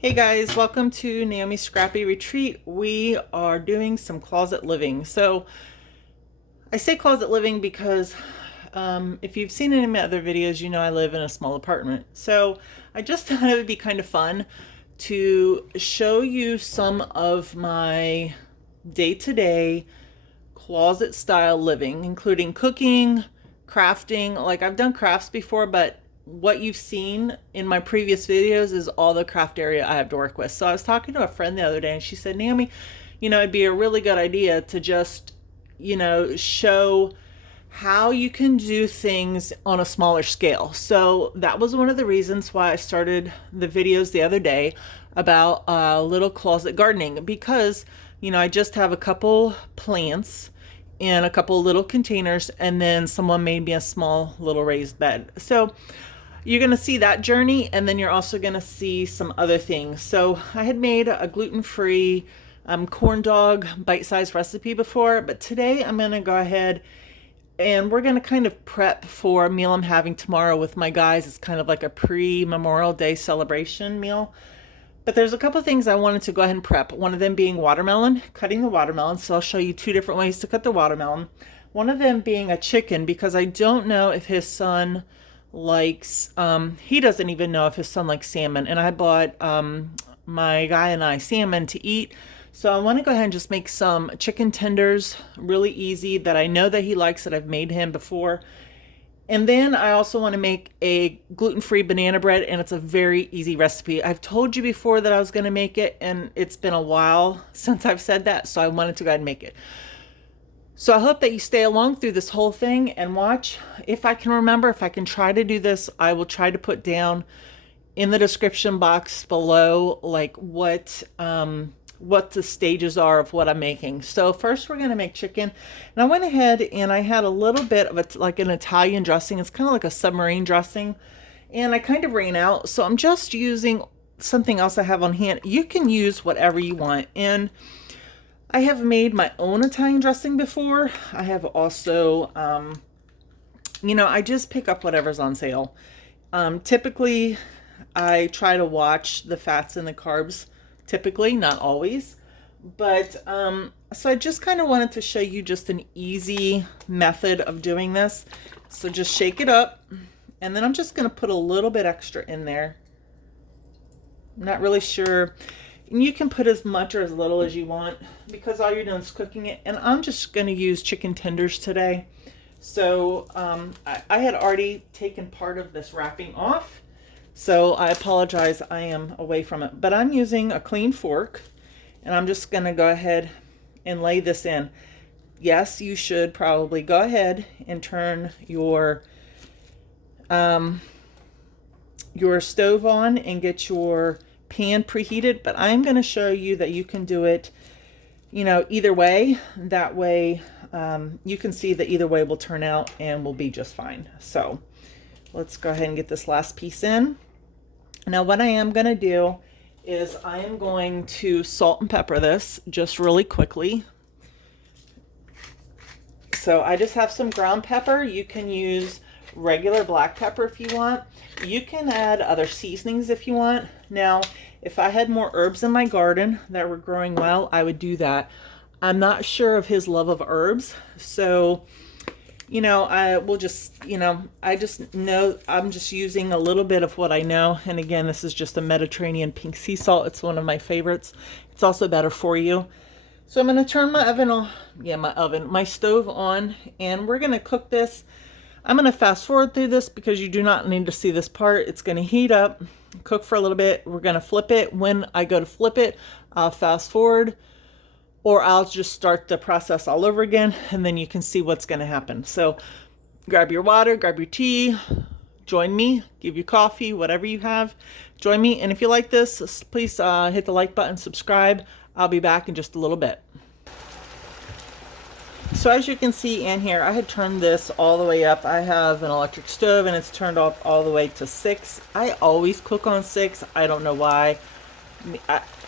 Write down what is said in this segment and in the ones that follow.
Hey guys, welcome to Naomi's Scrappy Retreat. We are doing some closet living. So I say closet living because if you've seen any of my other videos, you know I live in a small apartment. So I just thought it would be kind of fun to show you some of my day-to-day closet style living, including cooking, crafting. Like I've done crafts before, but what you've seen in my previous videos is all the craft area I have to work with. So I was talking to a friend the other day and she said, Naomi, it'd be a really good idea to just, show how you can do things on a smaller scale. So that was one of the reasons why I started the videos the other day about little closet gardening because, I just have a couple plants in a couple little containers and then someone made me a small little raised bed. So you're going to see that journey, and then you're also going to see some other things. So I had made a gluten-free corn dog bite-sized recipe before, but today I'm going to go ahead and we're going to kind of prep for a meal I'm having tomorrow with my guys. It's kind of like a pre-Memorial Day celebration meal. But there's a couple things I wanted to go ahead and prep. One of them being watermelon, cutting the watermelon. So I'll show you two different ways to cut the watermelon. One of them being a chicken, because I don't know if his son likes, he doesn't even know if his son likes salmon. And I bought my guy and I salmon to eat. So I want to go ahead and just make some chicken tenders, really easy, that I know that he likes, that I've made him before. And then I also want to make a gluten-free banana bread, and it's a very easy recipe. I've told you before that I was going to make it, and it's been a while since I've said that, so I wanted to go ahead and make it. So I hope that you stay along through this whole thing and watch. If I can remember, if I can try to do this, I will try to put down in the description box below, like what the stages are of what I'm making. So first we're going to make chicken, and I went ahead and I had a little bit of like an Italian dressing. It's kind of like a submarine dressing, and I kind of ran out, so I'm just using something else I have on hand. You can use whatever you want, and I have made my own Italian dressing before. I have also I just pick up whatever's on sale. Typically I try to watch the fats and the carbs, typically, not always, but so I just kind of wanted to show you just an easy method of doing this. So just shake it up, and then I'm just going to put a little bit extra in there. I'm not really sure, and you can put as much or as little as you want because all you're doing is cooking it. And I'm just going to use chicken tenders today. So I had already taken part of this wrapping off, so I apologize, I am away from it. But I'm using a clean fork, and I'm just going to go ahead and lay this in. Yes, you should probably go ahead and turn your stove on and get your pan preheated. But I'm going to show you that you can do it, either way. That way you can see that either way will turn out and will be just fine. So let's go ahead and get this last piece in. Now what I am going to do is I am going to salt and pepper this just really quickly. So I just have some ground pepper. You can use regular black pepper if you want. You can add other seasonings if you want. Now, if I had more herbs in my garden that were growing well, I would do that. I'm not sure of his love of herbs, so I will just, I just know I'm just using a little bit of what I know. And again, this is just a Mediterranean pink sea salt. It's one of my favorites. It's also better for you. So I'm going to turn my oven on, my stove on, and we're going to cook this. I'm going to fast forward through this because you do not need to see this part. It's going to heat up, cook for a little bit. We're going to flip it. When I go to flip it, I'll fast forward, or I'll just start the process all over again, and then you can see what's going to happen. So grab your water, grab your tea, join me, give you coffee, whatever you have, join me. And if you like this, please hit the like button, subscribe. I'll be back in just a little bit. So as you can see in here, I had turned this all the way up. I have an electric stove, and it's turned up all the way to 6. I always cook on 6. I don't know why.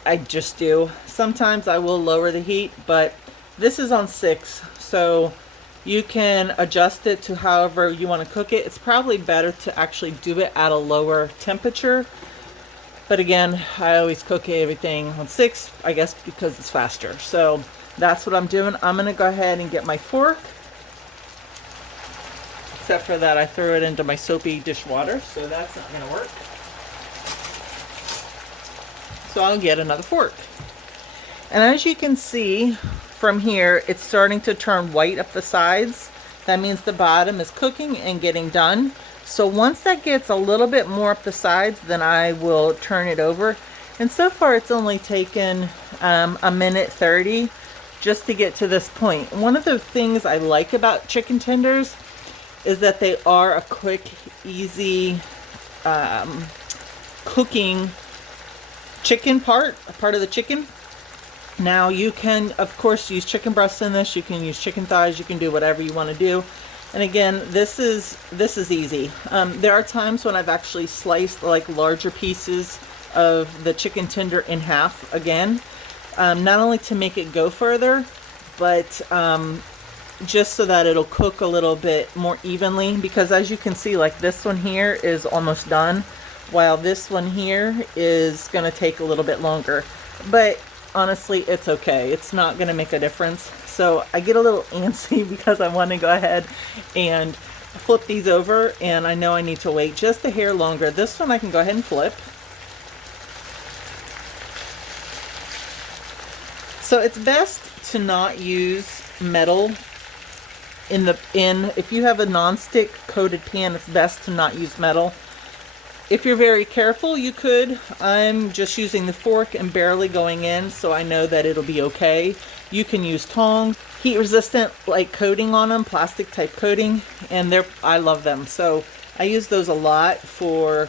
I just do. Sometimes I will lower the heat, but this is on 6, so you can adjust it to however you want to cook it. It's probably better to actually do it at a lower temperature But again, I always cook everything on 6, I guess because it's faster. So that's what I'm doing. I'm gonna go ahead and get my fork. Except for that, I threw it into my soapy dishwater, so that's not gonna work. So I'll get another fork. And as you can see from here, it's starting to turn white up the sides. That means the bottom is cooking and getting done. So once that gets a little bit more up the sides, then I will turn it over. And so far it's only taken a minute 30 just to get to this point. One of the things I like about chicken tenders is that they are a quick, easy cooking chicken part of the chicken. Now you can of course use chicken breasts in this, you can use chicken thighs, you can do whatever you want to do. And again, this is easy. There are times when I've actually sliced like larger pieces of the chicken tender in half again, not only to make it go further, but just so that it'll cook a little bit more evenly, because as you can see, like this one here is almost done, while this one here is going to take a little bit longer. But honestly, it's okay. It's not going to make a difference. So I get a little antsy because I want to go ahead and flip these over, and I know I need to wait just a hair longer. This one I can go ahead and flip. So it's best to not use metal if you have a non-stick coated pan, it's best to not use metal. If you're very careful, you could. I'm just using the fork and barely going in, so I know that it'll be okay. You can use tongs, heat resistant like coating on them, plastic type coating, and I love them. So I use those a lot for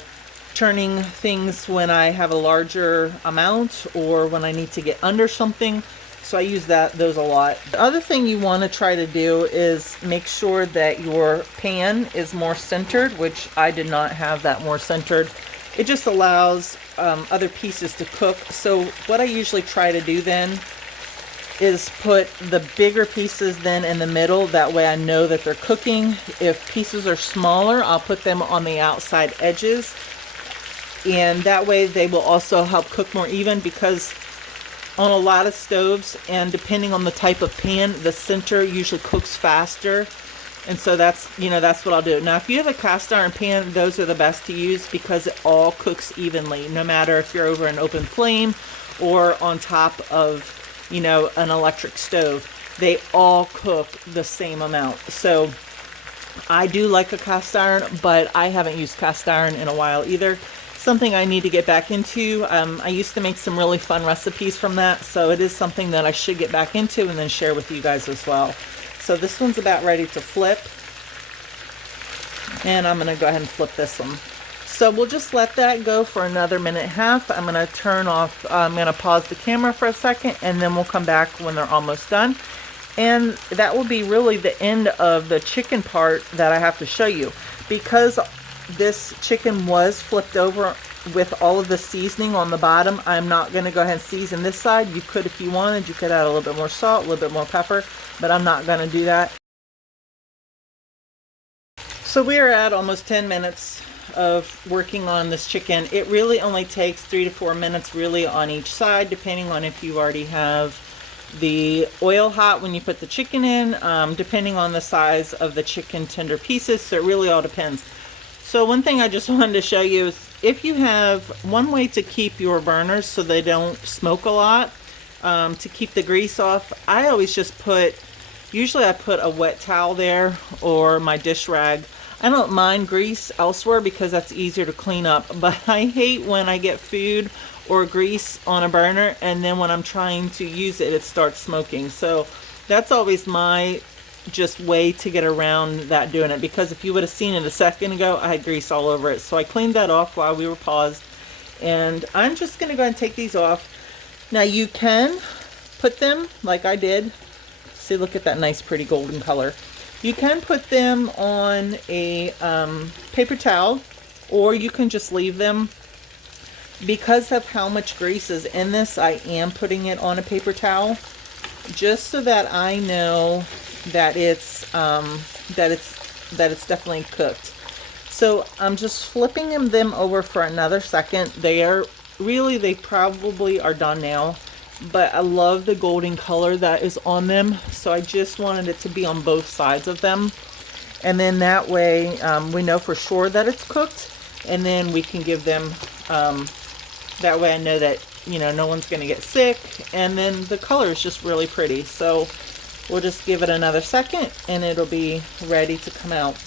turning things when I have a larger amount or when I need to get under something. So I use those a lot. The other thing you want to try to do is make sure that your pan is more centered, which I did not have that more centered. It just allows other pieces to cook. So what I usually try to do then is put the bigger pieces then in the middle. That way I know that they're cooking. If pieces are smaller, I'll put them on the outside edges. And that way they will also help cook more even, because on a lot of stoves, and depending on the type of pan, the center usually cooks faster. And so that's what I'll do. Now, if you have a cast iron pan, those are the best to use because it all cooks evenly, no matter if you're over an open flame or on top of, an electric stove. They all cook the same amount. So I do like a cast iron, but I haven't used cast iron in a while either. Something I need to get back into. I used to make some really fun recipes from that, so it is something that I should get back into and then share with you guys as well. So this one's about ready to flip, and I'm going to go ahead and flip this one. So we'll just let that go for another minute and a half. I'm going to I'm going to pause the camera for a second, and then we'll come back when they're almost done. And that will be really the end of the chicken part that I have to show you, because this chicken was flipped over with all of the seasoning on the bottom. I'm not going to go ahead and season this side. You could, if you wanted, you could add a little bit more salt, a little bit more pepper, but I'm not going to do that. So we are at almost 10 minutes of working on this chicken. It really only takes 3 to 4 minutes really on each side, depending on if you already have the oil hot when you put the chicken in, depending on the size of the chicken tender pieces. So it really all depends. So one thing I just wanted to show you is, if you have one way to keep your burners so they don't smoke a lot, to keep the grease off, I always just usually I put a wet towel there or my dish rag. I don't mind grease elsewhere because that's easier to clean up, but I hate when I get food or grease on a burner and then when I'm trying to use it, it starts smoking. So that's always my just way to get around that, doing it, because if you would have seen it a second ago, I had grease all over it. So I cleaned that off while we were paused, and I'm just going to go ahead and take these off. Now you can put them like I did. See, look at that nice pretty golden color. You can put them on a paper towel, or you can just leave them. Because of how much grease is in this, I am putting it on a paper towel just so that I know that it's definitely cooked. So I'm just flipping them over for another second. They are really, they probably are done now, but I love the golden color that is on them. So I just wanted it to be on both sides of them. And then that way we know for sure that it's cooked, and then we can give them, that way I know that, you know, no one's going to get sick. And then the color is just really pretty. So we'll just give it another second and it'll be ready to come out.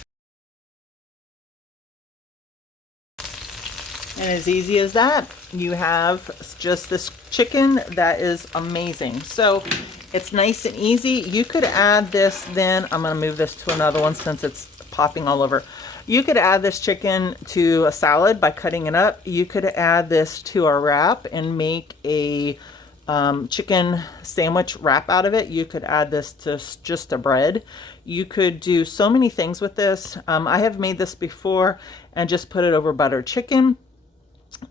And as easy as that, you have just this chicken that is amazing. So it's nice and easy. You could add this then, I'm gonna move this to another one since it's popping all over. You could add this chicken to a salad by cutting it up. You could add this to a wrap and make a chicken sandwich wrap out of it. You could add this to just a bread. You could do so many things with this. I have made this before and just put it over buttered chicken.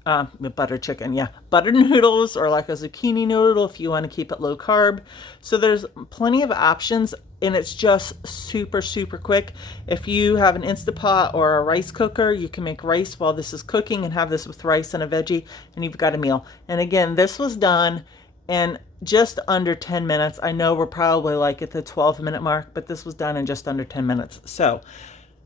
Buttered chicken, yeah. Buttered noodles, or like a zucchini noodle if you want to keep it low carb. So there's plenty of options, and it's just super, super quick. If you have an Instapot or a rice cooker, you can make rice while this is cooking and have this with rice and a veggie, and you've got a meal. And again, this was done in just under 10 minutes. I know we're probably like at the 12-minute mark, but this was done in just under 10 minutes. So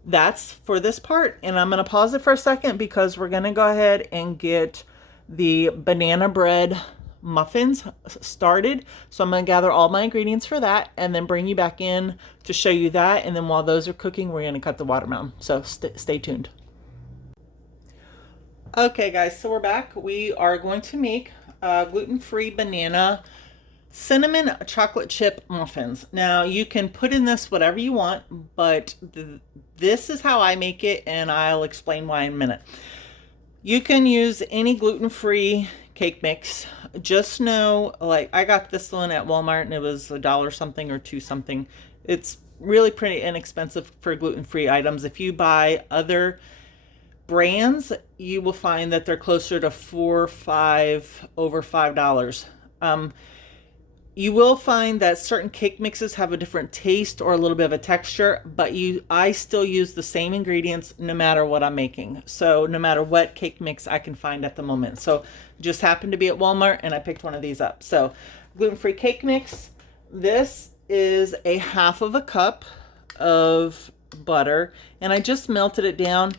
that's for this part, and I'm going to pause it for a second because we're going to go ahead and get the banana bread muffins started. So I'm going to gather all my ingredients for that and then bring you back in to show you that. And then while those are cooking, we're going to cut the watermelon. So stay tuned. Okay guys, so we're back. We are going to make gluten-free banana cinnamon chocolate chip muffins. Now you can put in this whatever you want, but this is how I make it, and I'll explain why in a minute. You can use any gluten-free cake mix. Just know, like, I got this one at Walmart and it was $1 something or $2 something. It's really pretty inexpensive for gluten-free items. If you buy other brands, you will find that they're closer to $4 or $5, over $5. You will find that certain cake mixes have a different taste or a little bit of a texture, but I still use the same ingredients no matter what I'm making. So no matter what cake mix I can find at the moment. So just happened to be at Walmart and I picked one of these up. So gluten-free cake mix. This is a half of a cup of butter, and I just melted it down.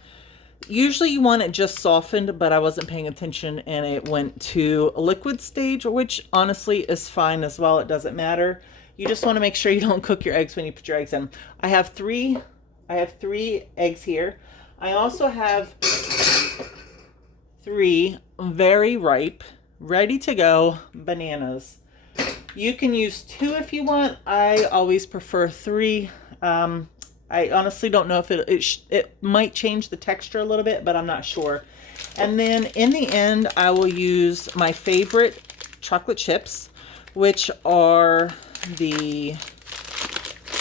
Usually you want it just softened, but I wasn't paying attention and it went to a liquid stage, which honestly is fine as well. It doesn't matter. You just want to make sure you don't cook your eggs when you put your eggs in. I have three eggs here. I also have 3 very ripe, ready to go bananas. You can use 2 if you want. I always prefer 3. I honestly don't know if it might change the texture a little bit, but I'm not sure. And then in the end, I will use my favorite chocolate chips, which are the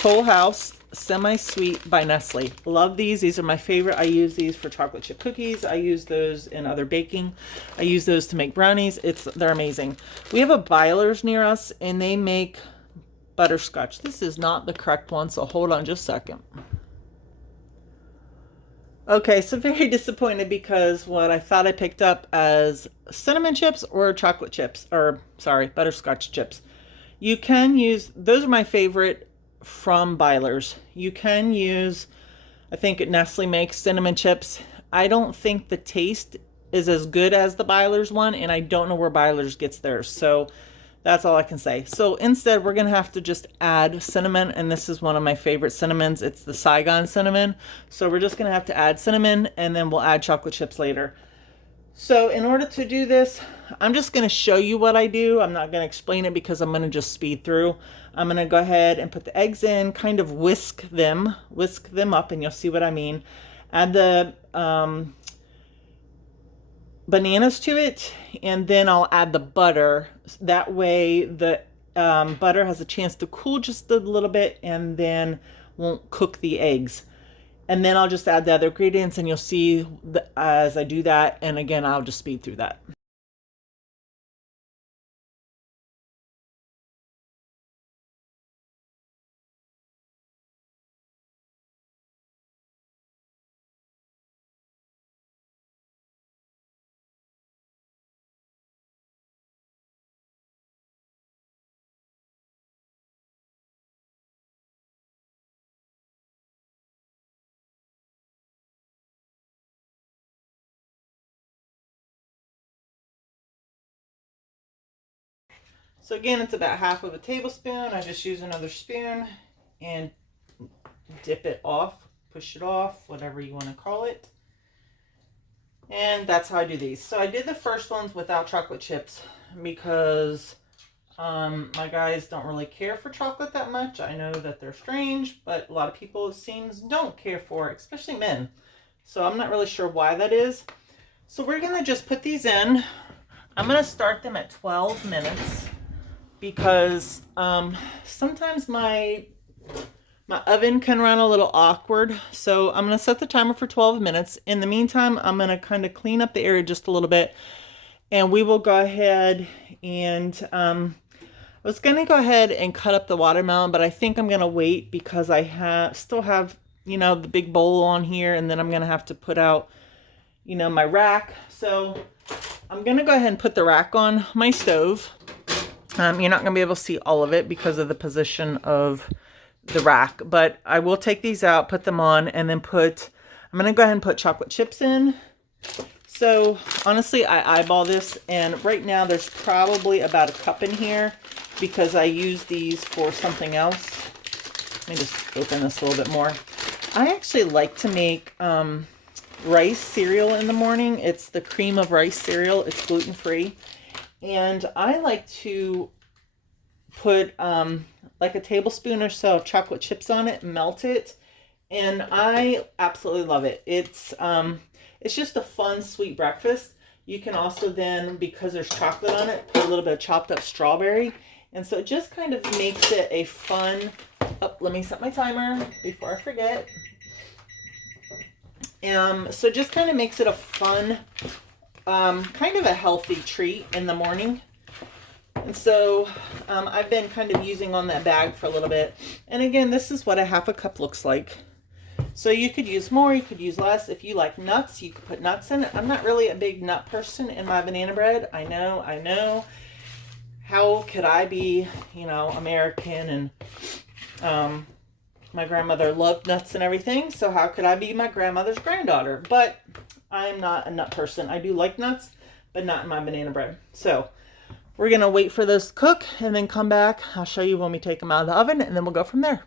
Toll House Semi-Sweet by Nestle. Love these. These are my favorite. I use these for chocolate chip cookies. I use those in other baking. I use those to make brownies. They're amazing. We have a Byler's near us, and they make butterscotch. This is not the correct one, so hold on just a second. Okay, so very disappointed because what I thought I picked up as cinnamon chips or chocolate chips, or sorry, butterscotch chips. You can use, those are my favorite from Byler's. You can use, I think Nestle makes cinnamon chips. I don't think the taste is as good as the Byler's one, and I don't know where Byler's gets theirs. So that's all I can say. So instead, we're going to have to just add cinnamon, and this is one of my favorite cinnamons. It's the Saigon cinnamon. So we're just going to have to add cinnamon, and then we'll add chocolate chips later. So in order to do this, I'm just going to show you what I do. I'm not going to explain it because I'm going to just speed through. I'm going to go ahead and put the eggs in, kind of whisk them up, and you'll see what I mean. Add the bananas to it, and then I'll add the butter. That way the butter has a chance to cool just a little bit and then won't cook the eggs. And then I'll just add the other ingredients, and you'll see as I do that, and again I'll just speed through that. So again, it's about half of a tablespoon. I just use another spoon and dip it off, push it off, whatever you want to call it. And that's how I do these. So I did the first ones without chocolate chips because my guys don't really care for chocolate that much. I know that they're strange, but a lot of people, it seems, don't care for it, especially men. So I'm not really sure why that is. So we're going to just put these in. I'm going to start them at 12 minutes because sometimes my oven can run a little awkward. So I'm going to set the timer for 12 minutes. In the meantime, I'm going to kind of clean up the area just a little bit. And we will go ahead and I was going to go ahead and cut up the watermelon, but I think I'm going to wait because I still have, you know, the big bowl on here, and then I'm going to have to put out, you know, my rack. So I'm going to go ahead and put the rack on my stove. You're not going to be able to see all of it because of the position of the rack, but I will take these out, put them on, and then I'm going to go ahead and put chocolate chips in. So honestly, I eyeball this, and right now there's probably about a cup in here because I use these for something else. Let me just open this a little bit more. I actually like to make rice cereal in the morning. It's the cream of rice cereal. It's gluten-free. And I like to put like a tablespoon or so of chocolate chips on it, melt it, and I absolutely love it. It's just a fun, sweet breakfast. You can also then, because there's chocolate on it, put a little bit of chopped up strawberry. And so it just kind of makes it a fun, let me set my timer before I forget. So just kind of makes it a fun, kind of a healthy treat in the morning. And so I've been kind of using on that bag for a little bit. And again, this is what a half a cup looks like. So you could use more, you could use less. If you like nuts, you could put nuts in it. I'm not really a big nut person in my banana bread. I know. How could I be, you know, American, and my grandmother loved nuts and everything. So how could I be my grandmother's granddaughter? But I'm not a nut person. I do like nuts, but not in my banana bread. So we're going to wait for those to cook and then come back. I'll show you when we take them out of the oven, and then we'll go from there.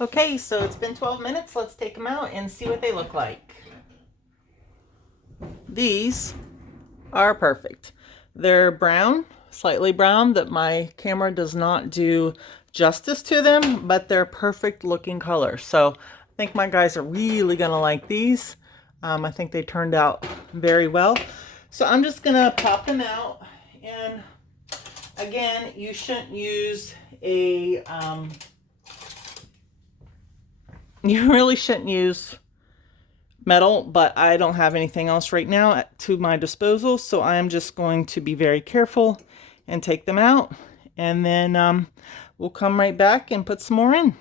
Okay, so it's been 12 minutes. Let's take them out and see what they look like. These are perfect. They're brown, slightly brown, that my camera does not do justice to them, but they're perfect looking color. So I think my guys are really going to like these. I think they turned out very well. So I'm just going to pop them out. And again, you shouldn't use you really shouldn't use metal, but I don't have anything else right now to my disposal. So I am just going to be very careful and take them out. And then we'll come right back and put some more in.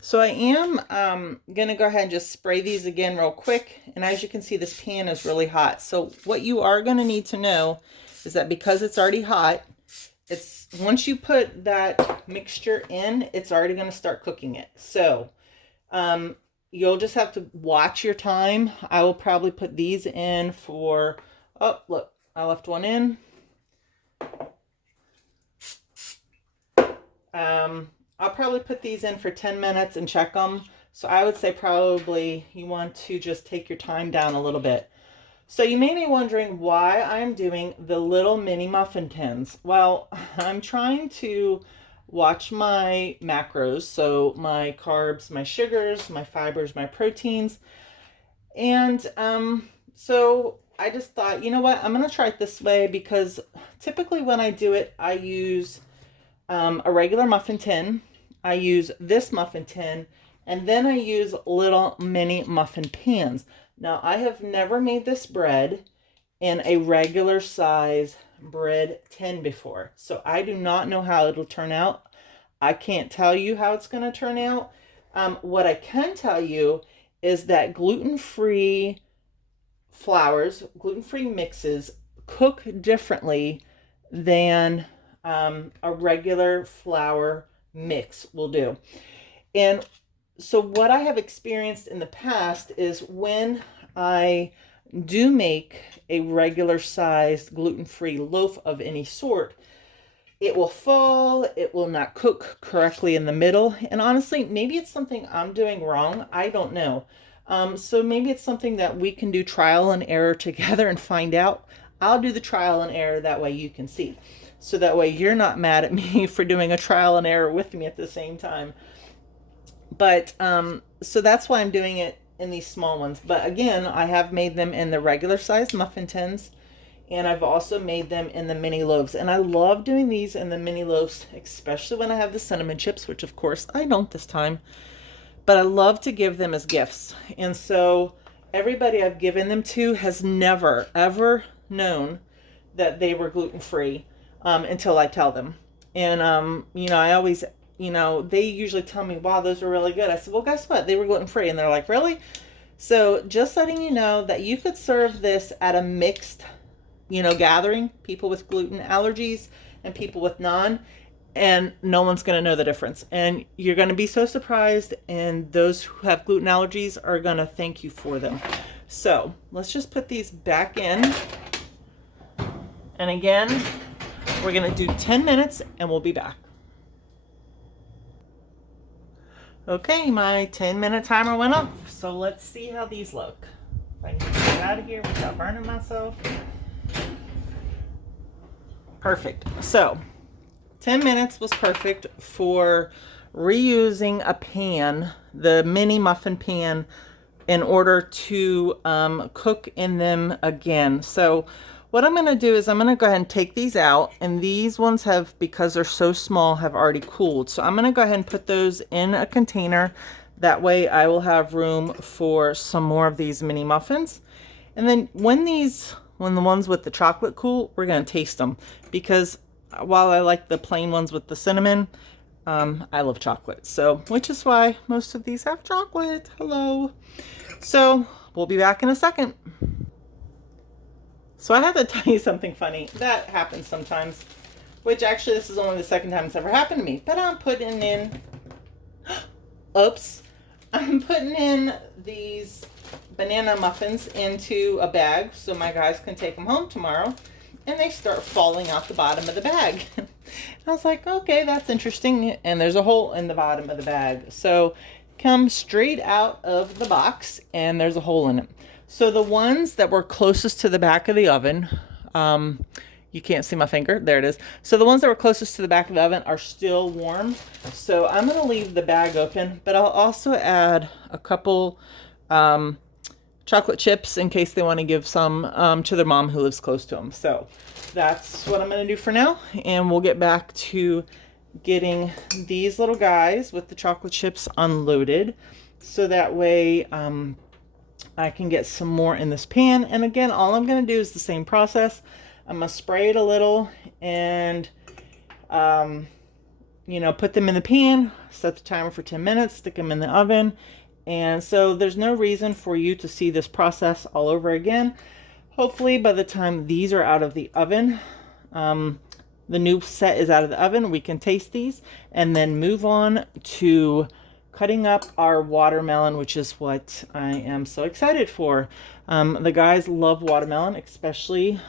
So I am going to go ahead and just spray these again real quick. And as you can see, this pan is really hot. So what you are going to need to know is that because it's already hot, once you put that mixture in, it's already going to start cooking it. So you'll just have to watch your time. I will probably put these in for, oh, look, I left one in. I'll probably put these in for 10 minutes and check them. So I would say probably you want to just take your time down a little bit. So you may be wondering why I'm doing the little mini muffin tins. Well, I'm trying to watch my macros, so my carbs, my sugars, my fibers, my proteins. And so I just thought, you know what, I'm going to try it this way, because typically when I do it, I use a regular muffin tin. I use this muffin tin, and then I use little mini muffin pans. Now, I have never made this bread in a regular size bread tin before, so I do not know how it'll turn out. I can't tell you how it's going to turn out. What I can tell you is that gluten-free flours, gluten-free mixes cook differently than a regular flour mix will do. And so what I have experienced in the past is when I do make a regular sized gluten-free loaf of any sort, it will fall, it will not cook correctly in the middle. And honestly, maybe it's something I'm doing wrong. I don't know. So maybe it's something that we can do trial and error together and find out. I'll do the trial and error, that way you can see. So that way you're not mad at me for doing a trial and error with me at the same time. But so that's why I'm doing it in these small ones. But again, I have made them in the regular size muffin tins, and I've also made them in the mini loaves. And I love doing these in the mini loaves, especially when I have the cinnamon chips, which of course I don't this time. But I love to give them as gifts. And so everybody I've given them to has never, ever known that they were gluten-free until I tell them. And, you know, I always, you know, they usually tell me, wow, those are really good. I said, well, guess what? They were gluten-free. And they're like, really? So just letting you know that you could serve this at a mixed, you know, gathering, people with gluten allergies and people with non, and no one's going to know the difference. And you're going to be so surprised, and those who have gluten allergies are going to thank you for them. So let's just put these back in. And again, we're going to do 10 minutes and we'll be back. Okay, my 10-minute timer went up. So let's see how these look. If I can get out of here without burning myself. Perfect. So 10 minutes was perfect for reusing a pan, the mini muffin pan, in order to cook in them again. So what I'm going to do is I'm going to go ahead and take these out, and these ones have, because they're so small, have already cooled. So I'm going to go ahead and put those in a container. That way I will have room for some more of these mini muffins. And then when the ones with the chocolate cool, we're going to taste them, because while I like the plain ones with the cinnamon, I love chocolate. So, which is why most of these have chocolate. Hello. So we'll be back in a second. So I have to tell you something funny. That happens sometimes, which actually this is only the second time it's ever happened to me. But I'm putting in, oops, I'm putting in these banana muffins into a bag so my guys can take them home tomorrow. And they start falling out the bottom of the bag. I was like, okay, that's interesting. And there's a hole in the bottom of the bag. So come straight out of the box and there's a hole in it. So the ones that were closest to the back of the oven, you can't see my finger, there it is. So the ones that were closest to the back of the oven are still warm. So I'm gonna leave the bag open, but I'll also add a couple chocolate chips in case they want to give some to their mom who lives close to them. So that's what I'm going to do for now, and we'll get back to getting these little guys with the chocolate chips unloaded, so that way I can get some more in this pan. And again, all I'm going to do is the same process. I'm going to spray it a little and you know, put them in the pan, set the timer for 10 minutes, stick them in the oven. And so there's no reason for you to see this process all over again. Hopefully by the time these are out of the oven, the new set is out of the oven, we can taste these and then move on to cutting up our watermelon, which is what I am so excited for. The guys love watermelon, especially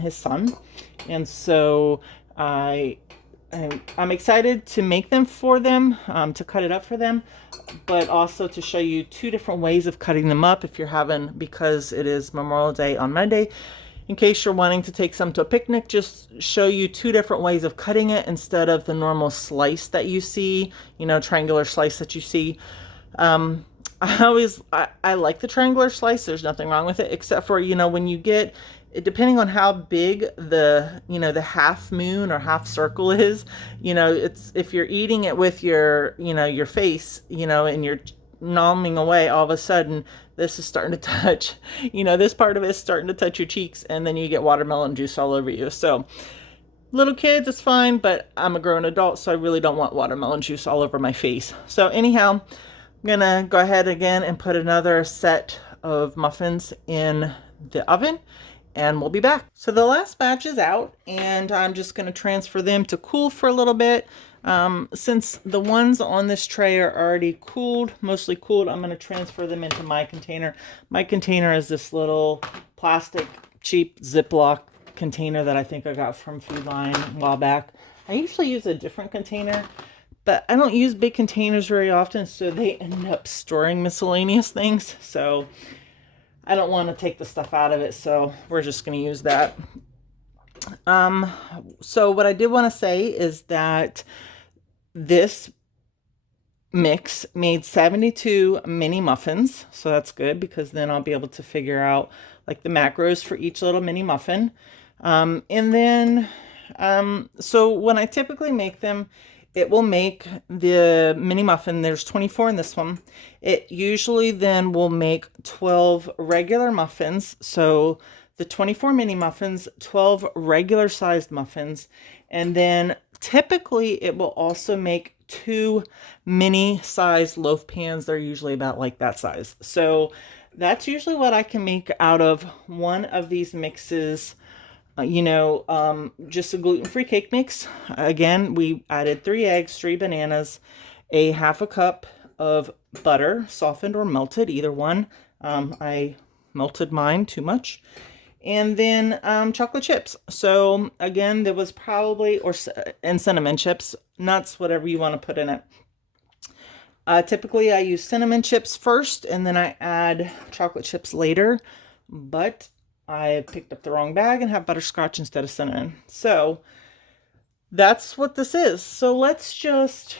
his son. And so I'm excited to make them for them, to cut it up for them, but also to show you two different ways of cutting them up if you're having, because it is Memorial Day on Monday. In case you're wanting to take some to a picnic, just show you two different ways of cutting it instead of the normal slice that you see, you know, triangular slice that you see. I like the triangular slice. There's nothing wrong with it, except for, you know, when you get, depending on how big the, you know, the half moon or half circle is, you know, it's, if you're eating it with your, you know, your face, you know, and you're nomming away, all of a sudden this is starting to touch, you know, this part of it is starting to touch your cheeks, and then you get watermelon juice all over you. So little kids, it's fine, but I'm a grown adult, so I really don't want watermelon juice all over my face. So anyhow, I'm gonna go ahead again and put another set of muffins in the oven, and we'll be back. So the last batch is out, and I'm just going to transfer them to cool for a little bit. Since the ones on this tray are already cooled, mostly cooled, I'm going to transfer them into my container. My container is this little plastic cheap Ziploc container that I think I got from Food Line a while back. I usually use a different container, but I don't use big containers very often, so they end up storing miscellaneous things. So I don't want to take the stuff out of it, so we're just going to use that. So what I did want to say is that this mix made 72 mini muffins. So that's good because then I'll be able to figure out like the macros for each little mini muffin. So when I typically make them, it will make the mini muffin, there's 24 in this one. It usually then will make 12 regular muffins. So the 24 mini muffins, 12 regular sized muffins, and then typically it will also make 2 mini sized loaf pans. They're usually about like that size. So that's usually what I can make out of one of these mixes. Just a gluten-free cake mix. Again, we added 3 eggs, 3 bananas, a half a cup of butter, softened or melted, either one. I melted mine too much. And then chocolate chips. So again, there was probably, and cinnamon chips, nuts, whatever you want to put in it. Typically I use cinnamon chips first and then I add chocolate chips later, but I picked up the wrong bag and have butterscotch instead of cinnamon. So that's what this is. So let's just,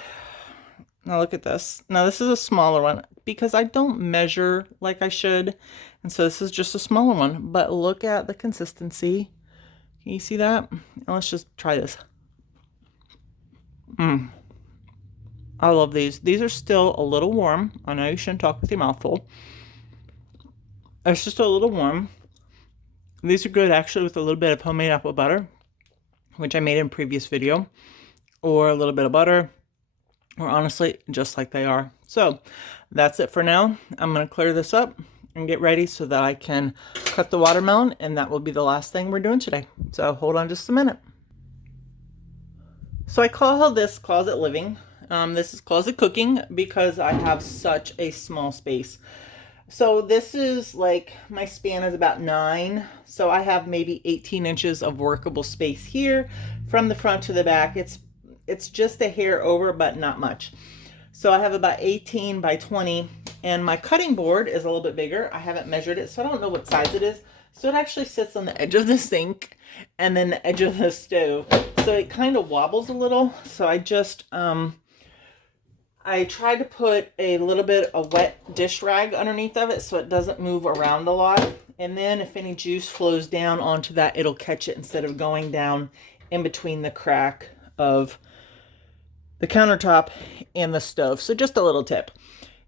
now look at this. Now this is a smaller one because I don't measure like I should. And so this is just a smaller one, but look at the consistency. Can you see that? Now let's just try this. I love these. These are still a little warm. I know you shouldn't talk with your mouth full. It's just a little warm. These are good actually with a little bit of homemade apple butter, which I made in a previous video, or a little bit of butter, or honestly, just like they are. So that's it for now. I'm going to clear this up and get ready so that I can cut the watermelon, and that will be the last thing we're doing today. So hold on just a minute. So I call this closet living. This is closet cooking because I have such a small space. So this is like, my span is about 9. So I have maybe 18 inches of workable space here from the front to the back. It's just a hair over, but not much. So I have about 18 by 20, and my cutting board is a little bit bigger. I haven't measured it, so I don't know what size it is. So it actually sits on the edge of the sink and then the edge of the stove. So it kind of wobbles a little. So I just, I try to put a little bit of wet dish rag underneath of it so it doesn't move around a lot. And then if any juice flows down onto that, it'll catch it instead of going down in between the crack of the countertop and the stove. So just a little tip.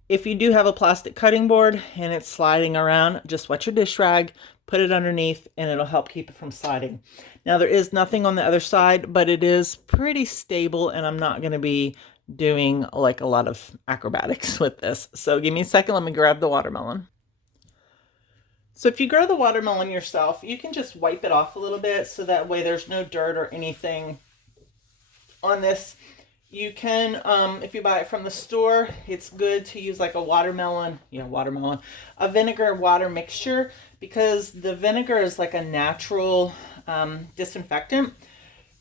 If you do have a plastic cutting board and it's sliding around, just wet your dish rag, put it underneath, and it'll help keep it from sliding. Now there is nothing on the other side, but it is pretty stable, and I'm not going to be doing like a lot of acrobatics with this. So give me a second, let me grab the watermelon. So if you grow the watermelon yourself, you can just wipe it off a little bit so that way there's no dirt or anything on this. You can, if you buy it from the store, it's good to use like a a vinegar water mixture, because the vinegar is like a natural disinfectant.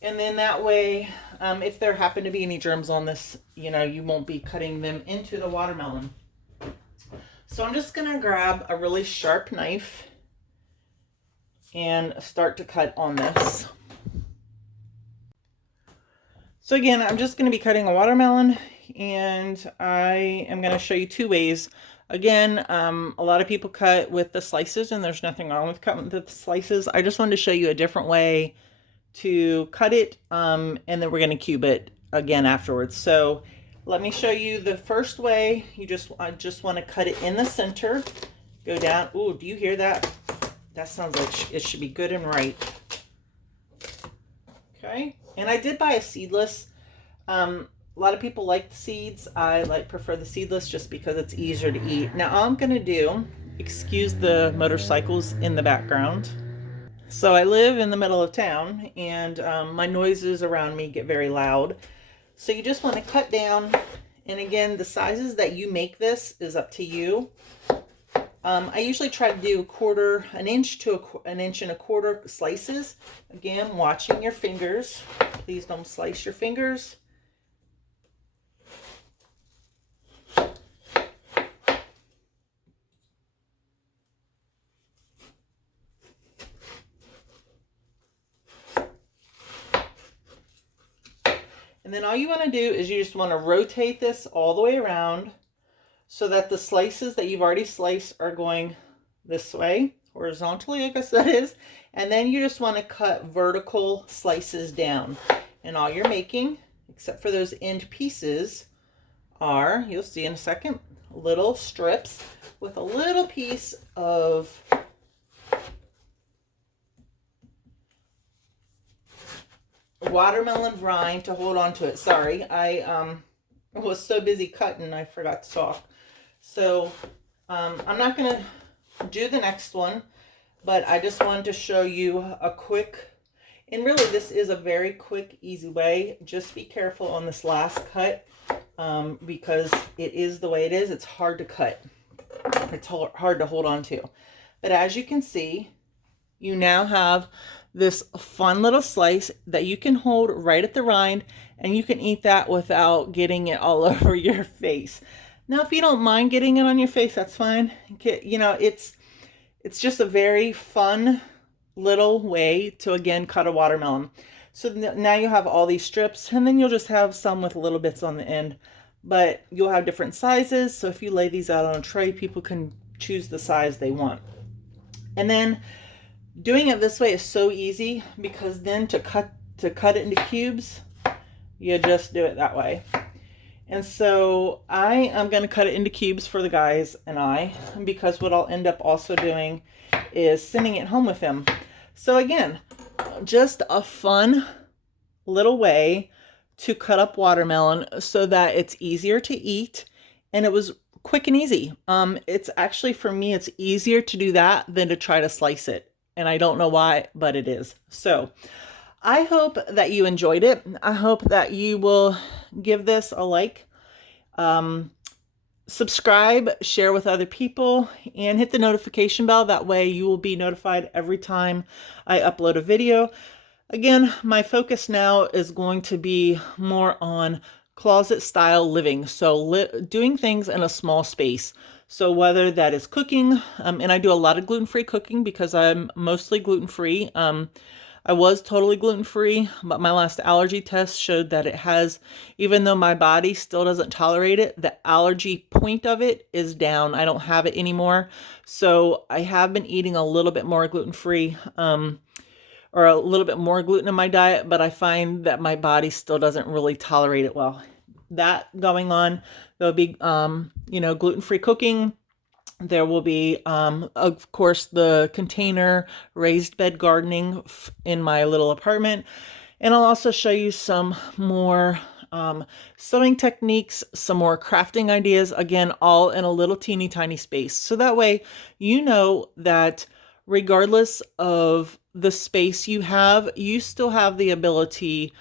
And then that way, if there happen to be any germs on this, you won't be cutting them into the watermelon. So I'm just going to grab a really sharp knife and start to cut on this. So again, I'm just going to be cutting a watermelon, and I am going to show you 2 ways. Again, a lot of people cut with the slices, and there's nothing wrong with cutting with the slices. I just wanted to show you a different way to cut it, and then we're going to cube it again afterwards. So let me show you the first way. I just want to cut it in the center, go down. Ooh, do you hear that? That sounds like it should be good and right. Okay, and I did buy a seedless. A lot of people like the seeds. I prefer the seedless just because it's easier to eat. Now all I'm going to do, excuse the motorcycles in the background. So I live in the middle of town, and my noises around me get very loud. So you just want to cut down, and again, the sizes that you make this is up to you. I usually try to do an inch to an inch and a quarter slices. Again, watching your fingers. Please don't slice your fingers. And then all you want to do is you just want to rotate this all the way around so that the slices that you've already sliced are going this way, horizontally, I guess that is. And then you just want to cut vertical slices down. And all you're making, except for those end pieces, are, you'll see in a second, little strips with a little piece of watermelon rind to hold on to it. Sorry, I was so busy cutting I forgot to talk. So I'm not going to do the next one, but I just wanted to show you a quick, and really this is a very quick, easy way. Just be careful on this last cut because it is the way it is. It's hard to cut. It's hard to hold on to. But as you can see, you now have this fun little slice that you can hold right at the rind, and you can eat that without getting it all over your face. Now, if you don't mind getting it on your face, that's fine. You know, it's just a very fun little way to, again, cut a watermelon. So now you have all these strips, and then you'll just have some with little bits on the end. But you'll have different sizes, so if you lay these out on a tray, people can choose the size they want. And then doing it this way is so easy, because then to cut it into cubes, you just do it that way. And so I am going to cut it into cubes for the guys and I, because what I'll end up also doing is sending it home with them. So again, just a fun little way to cut up watermelon so that it's easier to eat, and it was quick and easy. It's actually, for me, it's easier to do that than to try to slice it. And I don't know why, but it is. So I hope that you enjoyed it. I hope that you will give this a like, subscribe, share with other people, and hit the notification bell. That way you will be notified every time I upload a video. Again, my focus now is going to be more on closet style living. So doing things in a small space. So whether that is cooking, and I do a lot of gluten-free cooking because I'm mostly gluten-free. I was totally gluten-free, but my last allergy test showed that it has, even though my body still doesn't tolerate it, the allergy point of it is down. I don't have it anymore. So I have been eating a little bit more gluten-free, or a little bit more gluten in my diet, but I find that my body still doesn't really tolerate it well. That going on, there'll be, gluten-free cooking. There will be, of course, the container raised bed gardening in my little apartment. And I'll also show you some more sewing techniques, some more crafting ideas, again, all in a little teeny tiny space. So that way, you know that regardless of the space you have, you still have the ability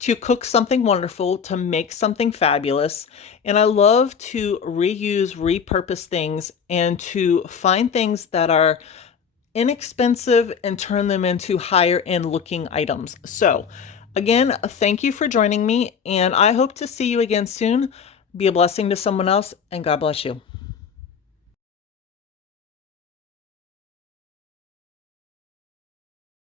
to cook something wonderful, to make something fabulous. And I love to reuse, repurpose things, and to find things that are inexpensive and turn them into higher end looking items. So again, thank you for joining me, and I hope to see you again soon. Be a blessing to someone else, and God bless you.